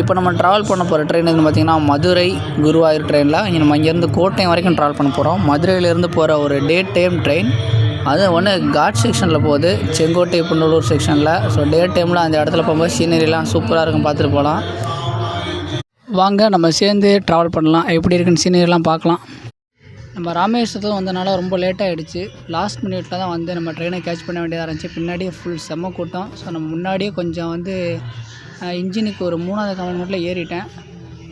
இப்போ நம்ம ட்ராவல் பண்ண போகிற ட்ரெயின் வந்து பார்த்திங்கன்னா மதுரை குருவாயூர் ட்ரெயினில் நம்ம இங்கேருந்து கோட்டயம் வரைக்கும் ட்ராவல் பண்ண போகிறோம். மதுரையிலேருந்து போகிற ஒரு டே டைம் ட்ரெயின். அது ஒன்று காட் செக்ஷனில் போகுது, செங்கோட்டை புன்னலூர் செக்ஷனில். ஸோ டே டைமில் அந்த இடத்துல போகும்போது சீனரிலாம் சூப்பராக இருக்கும், பார்த்துட்டு போகலாம். வாங்க நம்ம சேர்ந்து ட்ராவல் பண்ணலாம். எப்படி இருக்குன்னு சீனரிலாம் பார்க்கலாம். நம்ம ராமேஸ்வரத்தில் வந்தனால ரொம்ப லேட்டாகிடுச்சு. லாஸ்ட் மினிட்ல தான் வந்து நம்ம ட்ரெயினை கேட்ச் பண்ண வேண்டியதாக இருந்துச்சு. பின்னாடியே ஃபுல் செம்ம கூட்டம். ஸோ நம்ம முன்னாடியே கொஞ்சம் வந்து இன்ஜினுக்கு ஒரு 3வது கமெண்ட்மெண்ட்டில் ஏறிட்டேன்.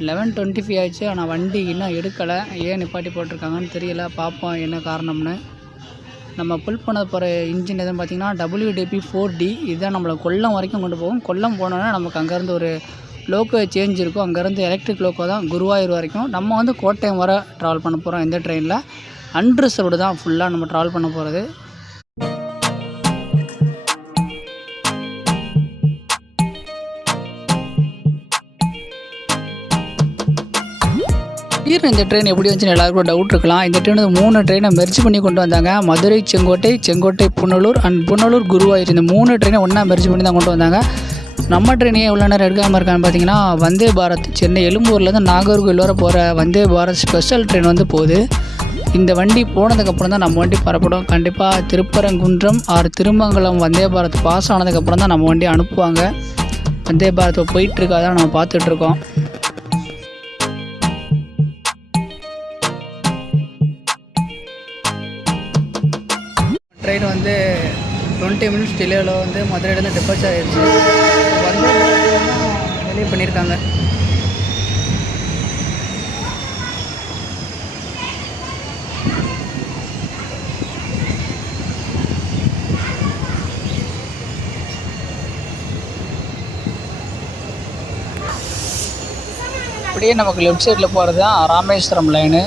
11:25 ஆயிடுச்சு. ஆனால் வண்டி இன்னும் எடுக்கலை. ஏன் நிப்பாட்டி போட்டிருக்காங்கன்னு தெரியல. பார்ப்போம் என்ன காரணம்னு. நம்ம புல் பண்ண போகிற இன்ஜின் எதுன்னு பார்த்திங்கன்னா WDP-4D. இதுதான் நம்மளை கொல்லம் வரைக்கும் கொண்டு போகும். கொல்லம் போனோன்னா நமக்கு அங்கேருந்து ஒரு லோக்கோ சேஞ்ச் இருக்கும். அங்கேருந்து எலக்ட்ரிக் லோக்கோ தான் குருவாயூர் வரைக்கும். நம்ம வந்து கோட்டயம் வர ட்ராவல் பண்ண போகிறோம். இந்த ட்ரெயினில் அன்ரிசர்வ்டு தான் ஃபுல்லாக நம்ம ட்ராவல் பண்ண போகிறது. இந்த ட்ரெயின் எப்படி வந்துச்சுன்னு எல்லாருக்கும் டவுட் இருக்கலாம். இந்த ட்ரெயின் வந்து 3 ட்ரெயினை மெர்ஜ் பண்ணி கொண்டு வந்தாங்க. மதுரை செங்கோட்டை, செங்கோட்டை புன்னலூர் அண்ட் புன்னலூர் குருவாயூர், இந்த 3 ட்ரெயினை ஒன்றா மெர்ஜ் பண்ணி தான் கொண்டு வந்தாங்க. நம்ம ட்ரெயினே எவ்வளோ நேரம் எடுக்காமல் இருக்கான்னு பார்த்தீங்கன்னா, வந்தே பாரத் சென்னை எழும்பூர்லேருந்து நாகர்கோவில் வர போகிற வந்தே பாரத் ஸ்பெஷல் ட்ரெயின் வந்து போகுது. இந்த வண்டி போனதுக்கப்புறம் தான் நம்ம வண்டி பரப்படும். கண்டிப்பாக திருப்பரங்குன்றம் ஆர் திருமங்கலம் வந்தே பாரத் பாஸ் ஆனதுக்கப்புறம் தான் நம்ம வண்டி அனுப்புவாங்க. வந்தே பாரத் போயிட்டுருக்காதான் நம்ம பார்த்துட்ருக்கோம். ட்ரெயின் வந்து 20 மினிட்ஸ் டிலேவில் வந்து மதுரையிலேருந்து டிபார்ச்சர் ஆகிடுச்சு. வந்து வெளியே பண்ணியிருக்காங்க. அப்படியே நமக்கு லெஃப்ட் சைடில் போகிறது தான் ராமேஸ்வரம் லைனு.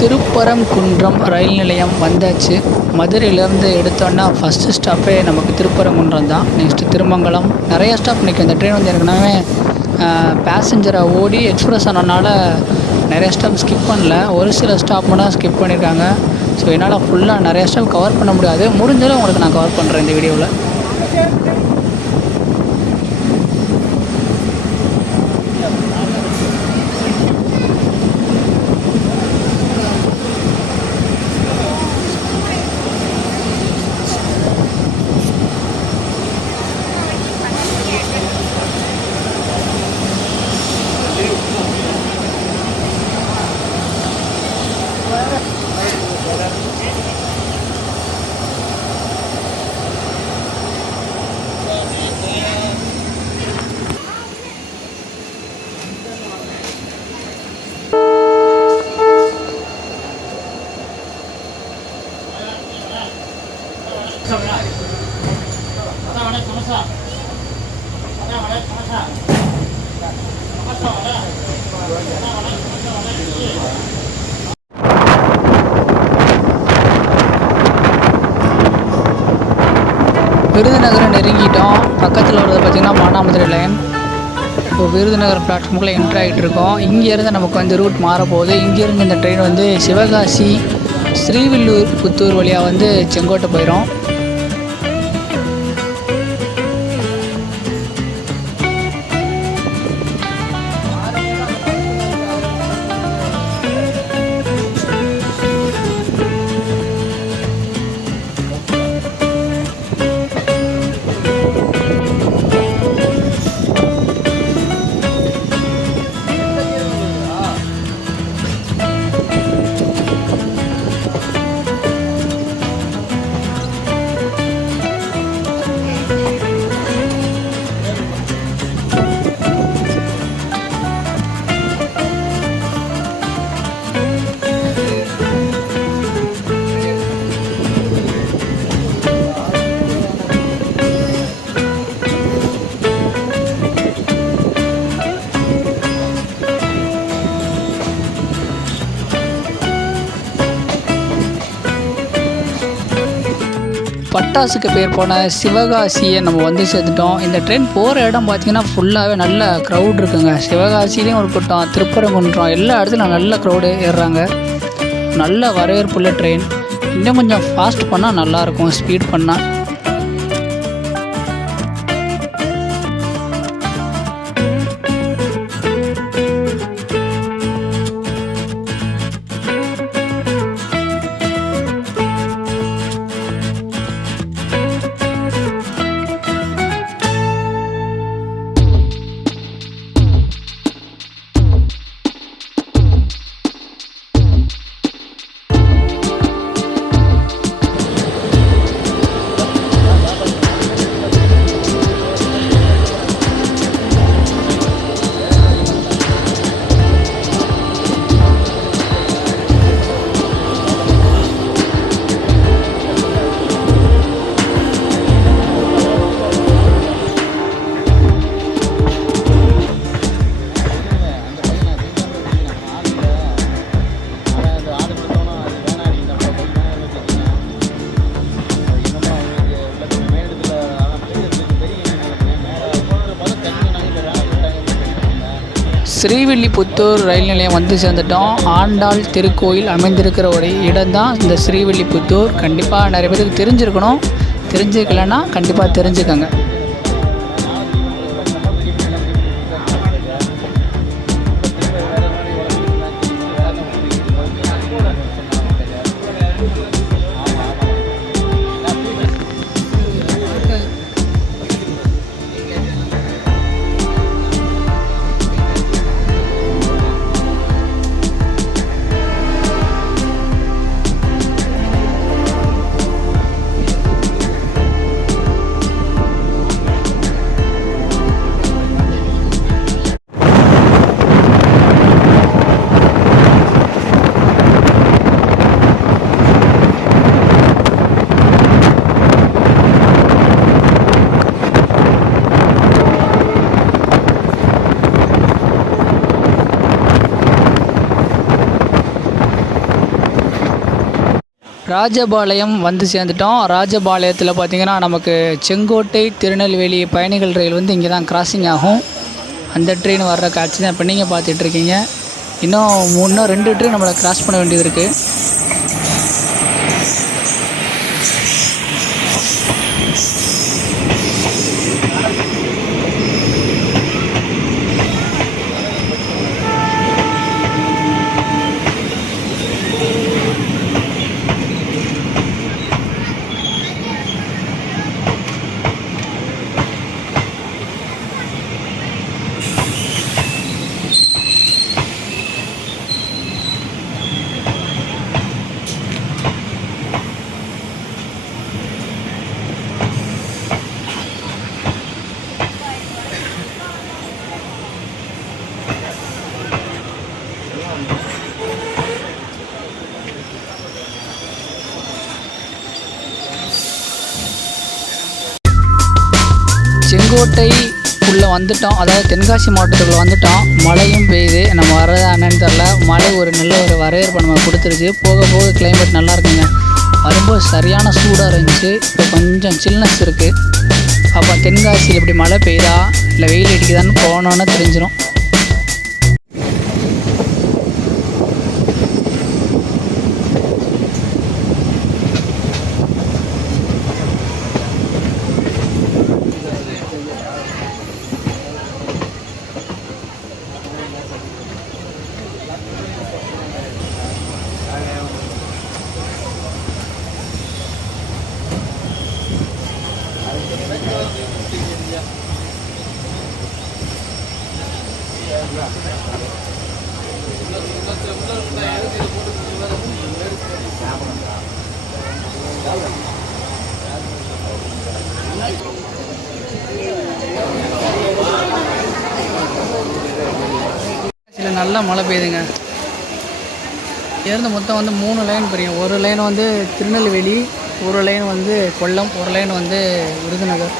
திருப்பரங்குன்றம் ரயில் நிலையம் வந்தாச்சு. மதுரையிலேருந்து எடுத்தோன்னா ஃபஸ்ட்டு ஸ்டாப்பே நமக்கு திருப்பரங்குன்றம் தான். நெக்ஸ்ட்டு திருமங்கலம், நிறைய ஸ்டாப் நிற்கும். இந்த ட்ரெயின் வந்து ஏற்கனவே பேசஞ்சராக ஓடி எக்ஸ்பிரஸ் ஆனதுனால நிறைய ஸ்டாப் ஸ்கிப் பண்ணல. ஒரு சில ஸ்டாப் மட்டும் ஸ்கிப் பண்ணியிருக்காங்க. ஸோ என்னால் ஃபுல்லாக நிறைய ஸ்டாப் கவர் பண்ண முடியாது. முடிஞ்சாலும் உங்களுக்கு நான் கவர் பண்ணுறேன் இந்த வீடியோவில். விருதுநகரை நெருங்கிட்டோம். பக்கத்தில் வருது பார்த்திங்கன்னா மானாமதுரை லைன். இப்போ விருதுநகர் பிளாட்ஃபார்முக்குள்ளே என்ட்ரு ஆகிட்டு இருக்கோம். இங்கேருந்து நமக்கு வந்து ரூட் மாறப்போகுது. இங்கேருந்து இந்த ட்ரெயின் வந்து சிவகாசி, ஸ்ரீவில்லூர், புத்தூர் வழியாக வந்து செங்கோட்டை போயிடும். பட்டாசுக்கு பேர் போன சிவகாசியை நம்ம வந்து சேர்த்துட்டோம். இந்த ட்ரெயின் போகிற இடம் பார்த்திங்கன்னா ஃபுல்லாகவே நல்ல க்ரௌட் இருக்குங்க. சிவகாசிலையும் ஒரு கூட்டம், திருப்பரங்குன்றம் எல்லா இடத்துலையும் நல்ல க்ரௌடு ஏறுறாங்க. நல்ல வரவேற்புள்ள ட்ரெயின். இன்னும் கொஞ்சம் ஃபாஸ்ட் பண்ணால் நல்லாயிருக்கும், ஸ்பீட் பண்ணால். ஸ்ரீவில்லிபுத்தூர் ரயில் நிலையம் வந்து சேர்ந்துட்டோம். ஆண்டாள் திருக்கோயில் அமைந்திருக்கிற ஒரு இடம் தான் இந்த ஸ்ரீவில்லிபுத்தூர். கண்டிப்பாக நிறைய பேருக்கு தெரிஞ்சிருக்கணும். தெரிஞ்சுக்கலன்னா கண்டிப்பாக தெரிஞ்சுக்கங்க. ராஜபாளையம் வந்து சேர்ந்துட்டோம். ராஜபாளையத்தில் பார்த்திங்கன்னா நமக்கு செங்கோட்டை திருநெல்வேலி பயணிகள் ரயில் வந்து இங்கே தான் கிராசிங் ஆகும். அந்த ட்ரெயின் வர்ற காட்சி தான் இப்போ நீங்கள் பார்த்துட்ருக்கீங்க. இன்னும் 2 ட்ரெயின் நம்மளை கிராஸ் பண்ண வேண்டியது இருக்குது. செங்கோட்டை உள்ளே வந்துட்டோம். அதாவது தென்காசி மாவட்டத்துக்குள்ளே வந்துட்டோம். மழையும் பெய்யுது. நம்ம வர்றதா என்னன்னு தெரில. மழை ஒரு நல்ல ஒரு வரவேற்பு நம்ம கொடுத்துருச்சு. போக போக கிளைமேட் நல்லா இருக்குங்க. வரும்போது சரியான சூடாக இருந்துச்சு. இப்போ கொஞ்சம் சில்னஸ் இருக்குது. அப்போ தென்காசியில் இப்படி மழை பெய்யுதா இல்லை வெயில் அடிக்குதான்னு போனோன்னு தெரிஞ்சிடும். சில நல்ல மழை பெய்யுதுங்க. இருந்து மொத்தம் வந்து 3 லைன் பிரியும். ஒரு லைன் வந்து திருநெல்வேலி, ஒரு லைன் வந்து கொல்லம், ஒரு லைன் வந்து விருதுநகர்.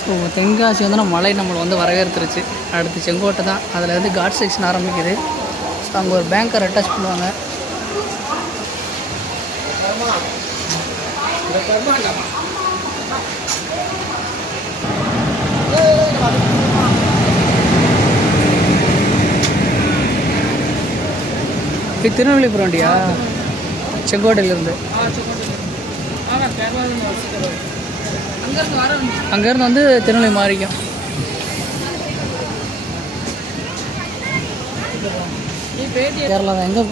ஸோ தென்காசி வந்து மழை நம்மளை வந்து வரவேற்றுருச்சு. அடுத்து செங்கோட்டை தான். அதில் வந்து காட் செக்ஷன் ஆரம்பிக்குது. ஸோ அங்கே ஒரு பேங்கர் அட்டாச் பண்ணுவாங்க. இது திருநெல்வேலிபுரம் வண்டியா? செங்கோட்டையிலேருந்து. அங்கேருந்து வந்து திருநெல்வேலி மாறிக்கும். கேரளா தான். எங்கே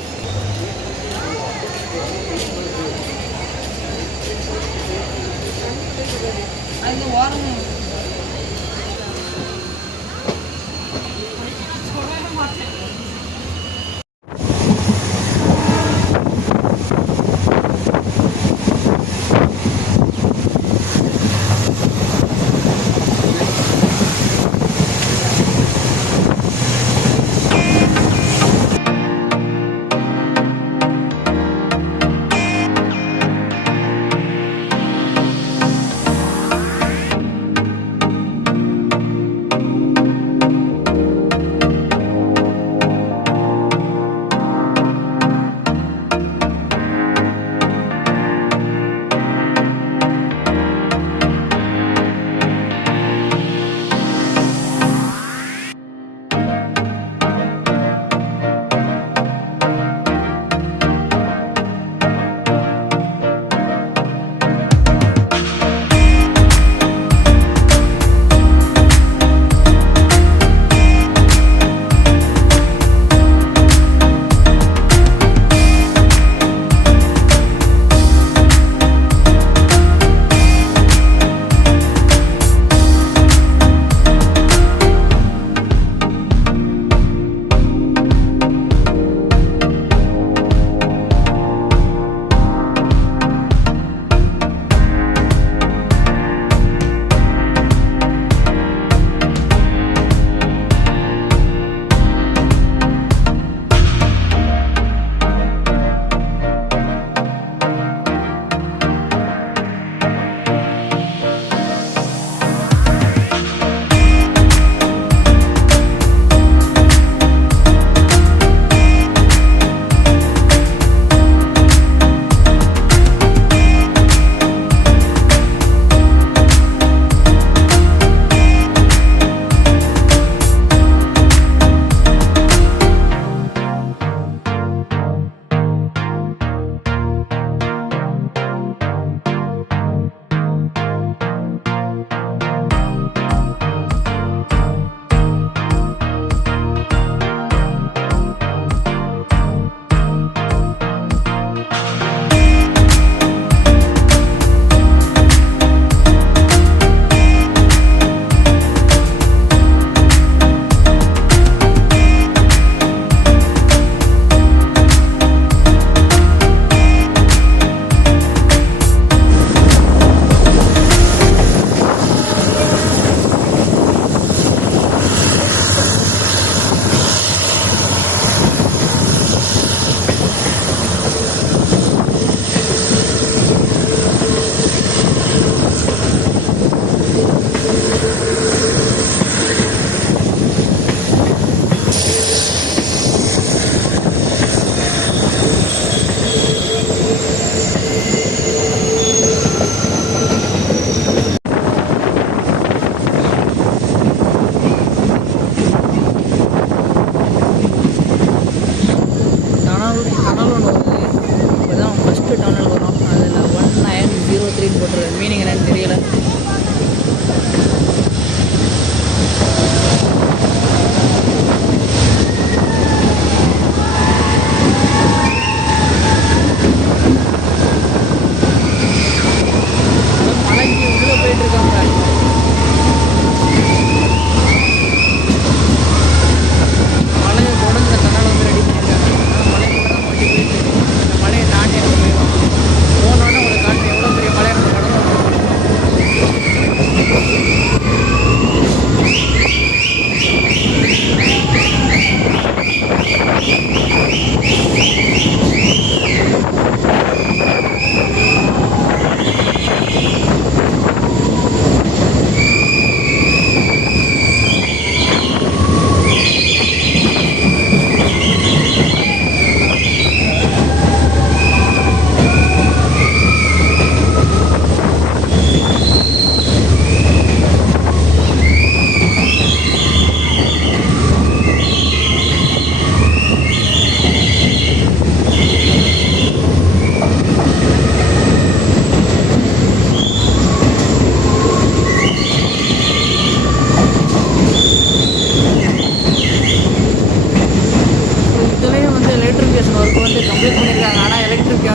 ஆனால் எலக்ட்ரிக்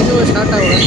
இது ஸ்டார்ட் ஆகும்.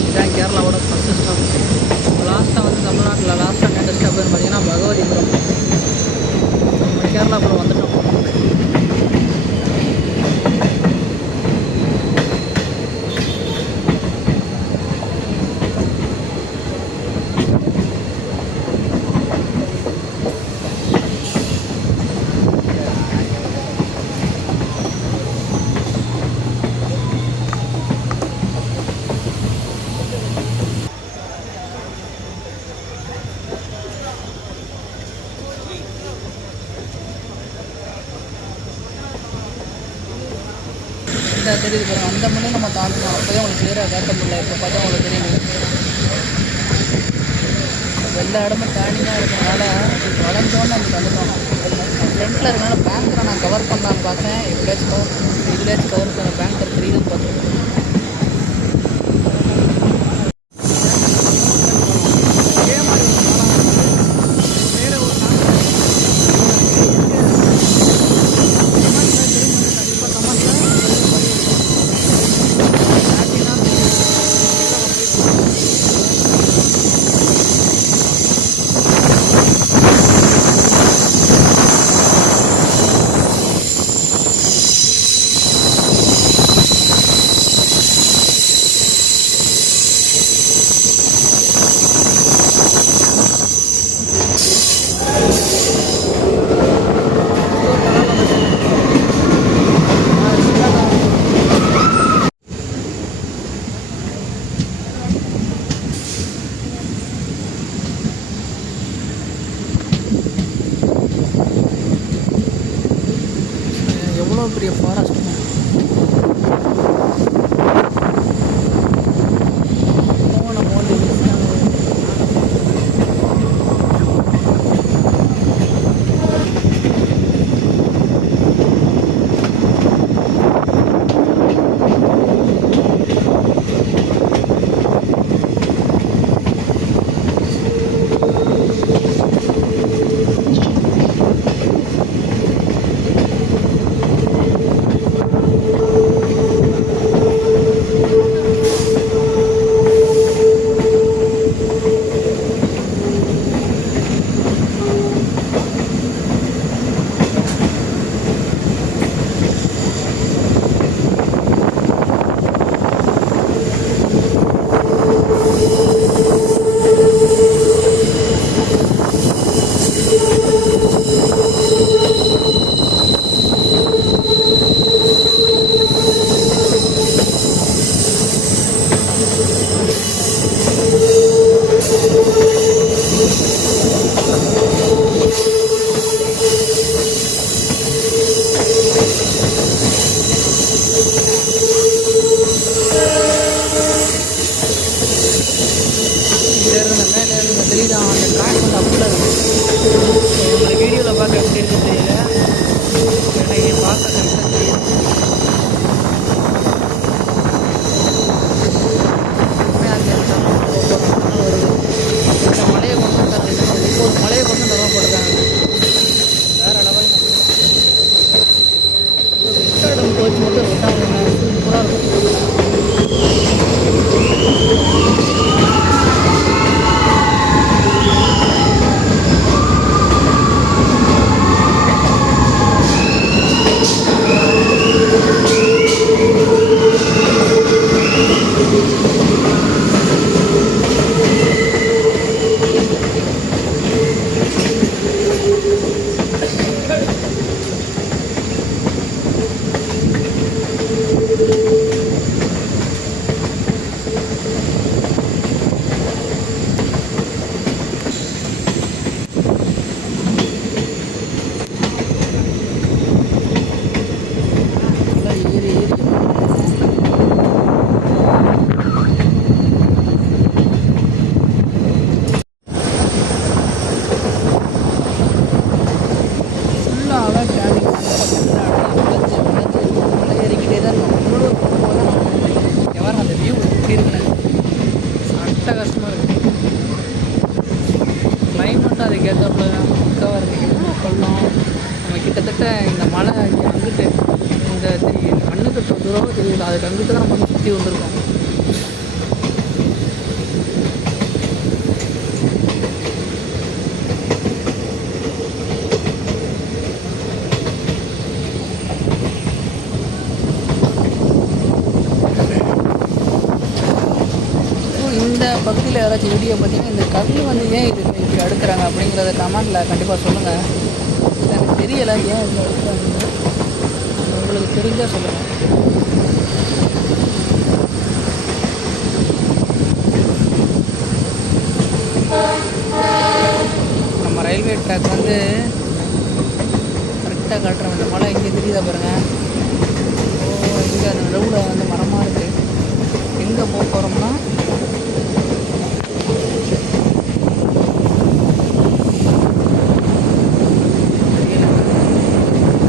இதுதான் கேரளாவோட ஃபஸ்ட்டு ஸ்டாப். லாஸ்ட்டாக வந்து தமிழ்நாட்டில் லாஸ்ட்டாக எந்த ஸ்டாப்னு பார்த்தீங்கன்னா பகவதிபுரம். நம்ம கேரளாக்குள்ளே வந்துட்டோம். தெரியுது பாருங்க, அந்த மணி நம்ம தாண்டணும். அப்போ தான் உங்களுக்கு கிளியராக காட்ட முடியல. இப்போ பார்த்தா உங்களுக்கு தெரியுது எல்லா இடமும் டேர்னிங்காக இருக்கிறதுனால வளைஞ்சோன்னு நமக்கு வந்துட்டோம். ஃப்ரண்ட்டில் இருக்கனால பேங்க்கரை நான் கவர் பண்ணலான்னு பார்த்தேன். எப்படியாச்சும் இதுலேயாச்சும் கவர் பண்ண பேங்க்கர் தெரியுதுன்னு பார்த்தேன். எவ்வளோ பெரிய ஃபாரஸ்ட் தெரியுதா? அந்த ட்ராக் வந்து அப்படியே இருக்குது. உங்களுக்கு வீடியோவில் பார்க்க எப்படி இருக்குன்னு தெரியல, எனக்கு பார்க்க கரெக்டாக தெரியுது. அட்டகாசமாக இருக்குது. கிளைமேட்டும் அதுக்கேற்றாப்புல பக்காவாக இருக்குது. கொல்லம் நம்ம கிட்டத்தட்ட இந்த மலை அங்கிட்டு இந்த கண்ணுக்கு தூரம் தெரியல, அதுக்கு அங்கிட்டு தான் நம்ம வந்து சுற்றி வந்திருக்கோம். இந்த பகுதியில் யாராச்சும் வீடியோ பார்த்தீங்கன்னா இந்த கல் வந்து ஏன் இது இப்படி அடுக்கிறாங்க அப்படிங்கிறத கமெண்டில் கண்டிப்பாக சொல்லுங்கள். எனக்கு தெரியலை ஏன் இதில் அடுக்கிறாங்க, உங்களுக்கு தெரிஞ்சால் சொல்லுங்கள். நம்ம ரயில்வே ட்ராக் வந்து கரெக்டாக காட்டுறோம். இந்த மலை இங்கே தெரியுதா பாருங்கள். இங்கே அந்த நடுவில் வந்து மரமாக இருக்குது. எங்கே போக போகிறோம்னா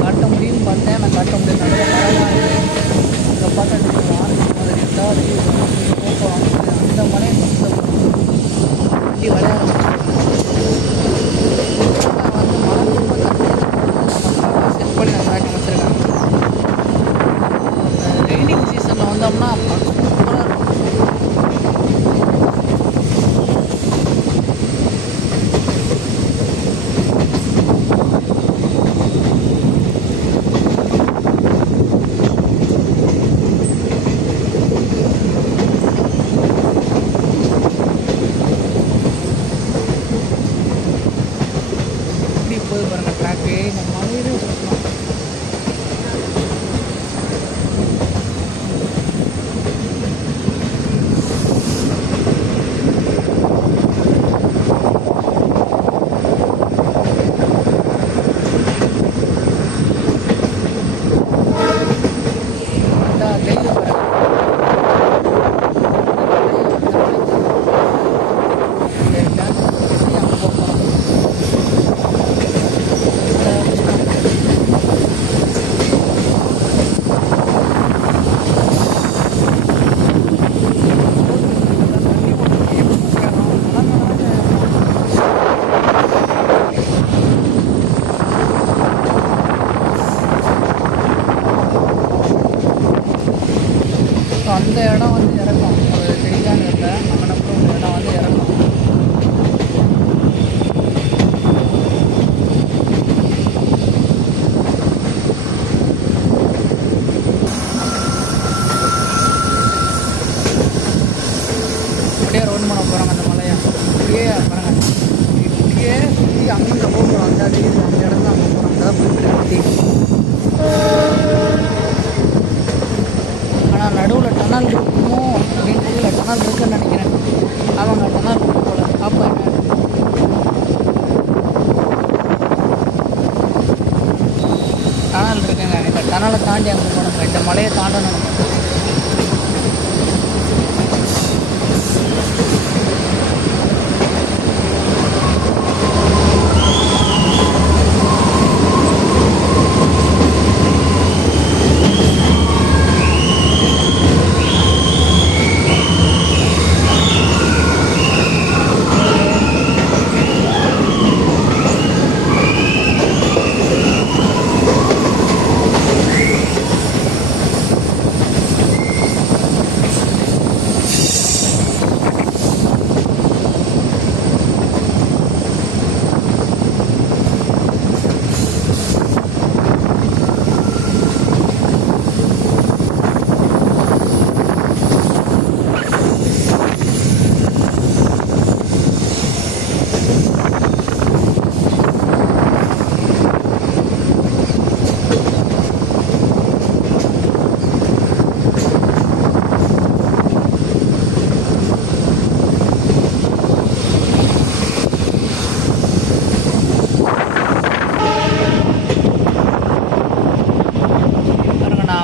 காட்ட முடியும்னு பார்த்தேன், நான் காட்ட முடியும். நல்ல மரமாக இருக்குது. இங்கே பார்த்தா அது எட்டாவது போக போகிறோம். அந்த மலையை வண்டி விளையாட வந்து மழை செட் பண்ணி நான் ட்ராக் அமைச்சிருக்கேன். ரெய்னிங் சீசனில் வந்தோம்னா சூப்பராக இருக்கும். இப்படி போய் பாருங்கள் ட்ராக்கு. இந்த மலையிலே சுற்றலாம். அந்த இடம் வந்து இறக்கும். அது தெரியான்னு இல்லை, அங்கனப்புறம் ஒரு இடம் வந்து இறக்கும். அப்படியே ரோடு பண்ண போகிறாங்க அந்த மலையை. இப்படியே பாருங்க, இப்படியே சுற்றி அங்கே போக போகிறோம். அந்த இடம் தான் போக போகிறோம். அங்கே தான் போயிட்டு ஆனால் நடுவில் டனல் இருக்குமோ அப்படின்னு தெரியல. டனல் இருக்குன்னு நினைக்கிறேன். அவங்க டனல் இருக்கு போல. பார்ப்பேன் டனல் இருக்குங்க. இந்த டனலை தாண்டி அங்கே போகணும். இந்த மலையை தாண்டணும்.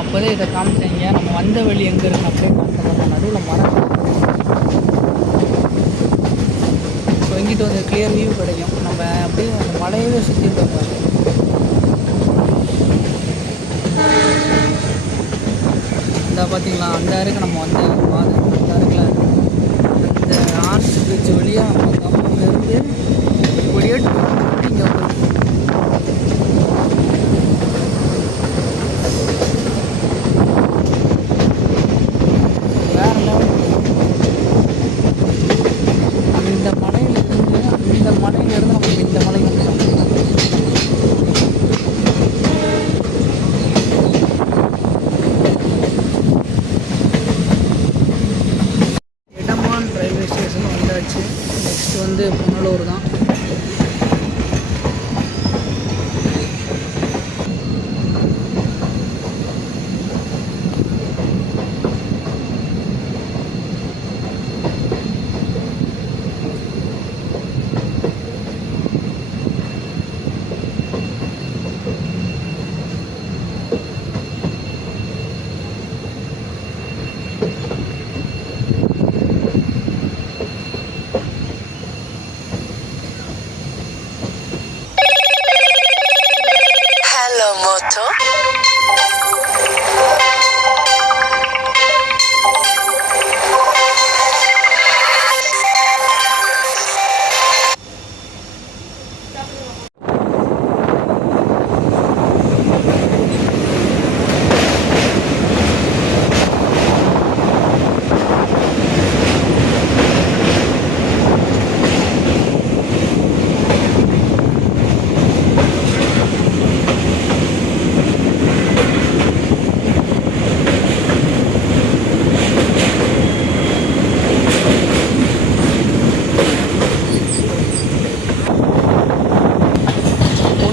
அப்போதே இதை காமிச்சேங்க. நம்ம வந்த வழி எங்கே இருக்குன்னு அப்படியே காமிச்சோம். நடுவில் மரம். ஸோ இங்கிட்ட வந்து கிளியர் வியூ கிடைக்கும். நம்ம அப்படியே அந்த மலையவே சுற்றிட்டு வந்தோம். இந்த பார்த்தீங்களா, அந்த அருக்கு நம்ம வந்து பாதை அந்த அருக்கில் அந்த வந்து புனலூர் தான்.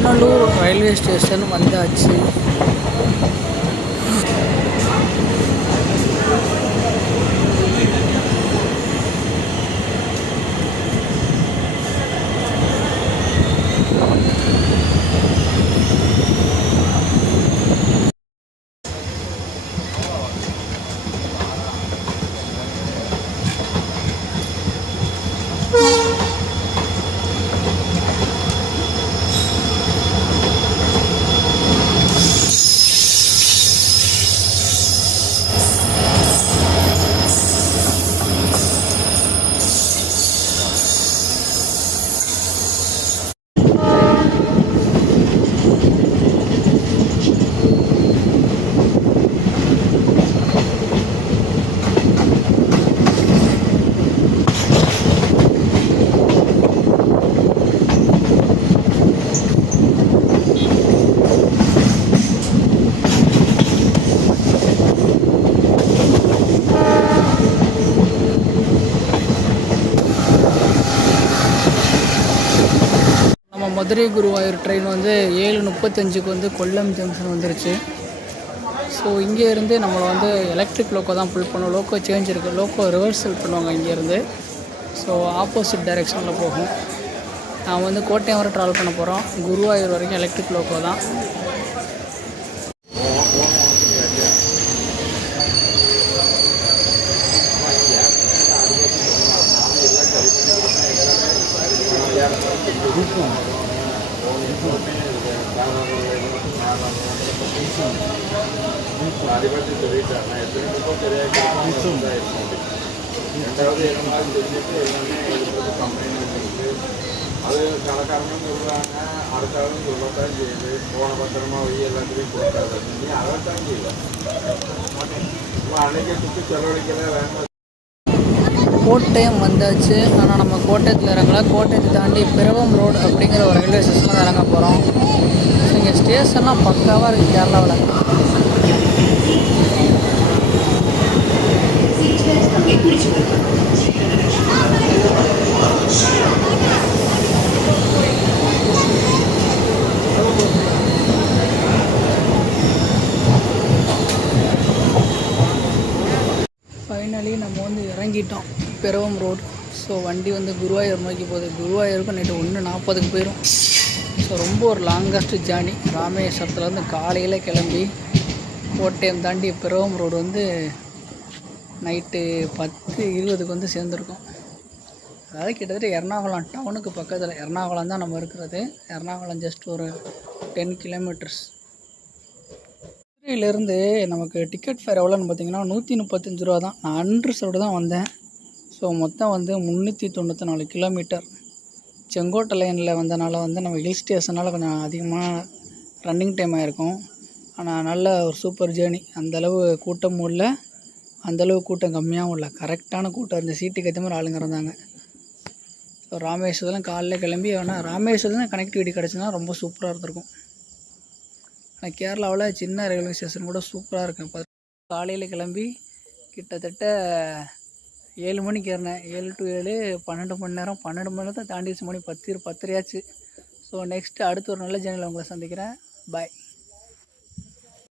புனலூர் ரயில்வே ஸ்டேஷன் வந்தாச்சு. மதுரை குருவாயூர் ட்ரெயின் வந்து 7:35க்கு வந்து கொல்லம் ஜங்ஷன் வந்துருச்சு. ஸோ இங்கேருந்து நம்மளை வந்து எலக்ட்ரிக் லோக்கோ தான் புல் பண்ணுவோம். லோக்கோ சேஞ்ச் இருக்குது, லோக்கோ ரிவர்சல் பண்ணுவாங்க இங்கேருந்து. ஸோ ஆப்போசிட் டைரெக்ஷனில் போகும். நான் வந்து கோட்டயம் வரை ட்ராவல் பண்ண போகிறோம். குருவாயூர் வரைக்கும் எலக்ட்ரிக் லோக்கோ தான். அது கடைக்காரங்களும் சொல்கிறாங்க, அடுத்தாலும் சொல்லத்தான் செய்யுது. போன பத்திரமா வை எல்லாத்துலேயும் கொடுக்காது. நீ அதைத்தான் செய்யல. அன்னைக்கே சுற்றி செலவழிக்கல வேணும். கோட்டயம் வந்தாச்சு. ஆனால் நம்ம கோட்டயத்தில் இறங்கல. கோட்டயத்தை தாண்டி பிரவம் ரோடு அப்படிங்கிற ஒரு ரயில்வே ஸ்டேஷனில் இறங்க போகிறோம். இங்கே ஸ்டேஷன்லாம் பக்காவாக இருக்குது கேரளாவில். ஃபைனலி நம்ம வந்து இறங்கிட்டோம் பிரவம் ரோடு. ஸோ வண்டி வந்து குருவாயூர் நோக்கி போகுது. குருவாயூருக்கு நைட்டு 1:40க்கு போயிடும். ஸோ ரொம்ப ஒரு லாங்கஸ்ட் ஜேர்னி. ராமேஸ்வரத்துலேருந்து காலையில் கிளம்பி கோட்டயம் தாண்டி பிரவம் ரோடு வந்து நைட்டு 10:20க்கு வந்து சேர்ந்துருக்கோம். அதாவது கிட்டத்தட்ட எர்ணாகுளம் டவுனுக்கு பக்கத்தில். எர்ணாகுளம் தான் நம்ம இருக்கிறது. எர்ணாகுளம் ஜஸ்ட் ஒரு 10 கிலோமீட்டர்ஸ். மதுரையிலேருந்து நமக்கு டிக்கெட் ஃபேர் எவ்வளோன்னு பார்த்தீங்கன்னா 135 ரூபா தான். நான் அன்ரிசர்வ்டு தான் வந்தேன். ஸோ மொத்தம் வந்து 394 கிலோமீட்டர். செங்கோட்டை லைனில் வந்தனால வந்து நம்ம ஹில் ஸ்டேஷனால் கொஞ்சம் அதிகமாக ரன்னிங் டைம் ஆகிருக்கும். ஆனால் நல்ல ஒரு சூப்பர் ஜேர்னி. அந்தளவு கூட்டமும் இல்லை, அந்தளவு கூட்டம் கம்மியாகவும் இல்லை. கரெக்டான கூட்டம் இருந்த சீட்டுக்கு ஏற்ற மாதிரி ஆளுங்க இருந்தாங்க. ஸோ ராமேஸ்வரம் காலையில் கிளம்பி, ஆனால் ராமேஸ்வரம் கனெக்டிவிட்டி கிடச்சுன்னா ரொம்ப சூப்பராக இருந்திருக்கும். ஆனால் கேரளாவில் சின்ன ரயில்வே ஸ்டேஷன் கூட சூப்பராக இருக்கும். காலையில் கிளம்பி கிட்டத்தட்ட 7 மணிக்கு ஏறினேன். 7 to 7 12 மணி நேரம். 12 மணி நேரத்தை தாண்டிடுச்சு. மணி 10 10:30 ஆச்சு. ஸோ நெக்ஸ்ட்டு அடுத்த ஒரு நல்ல சேனலில் உங்களை சந்திக்கிறேன். பாய்.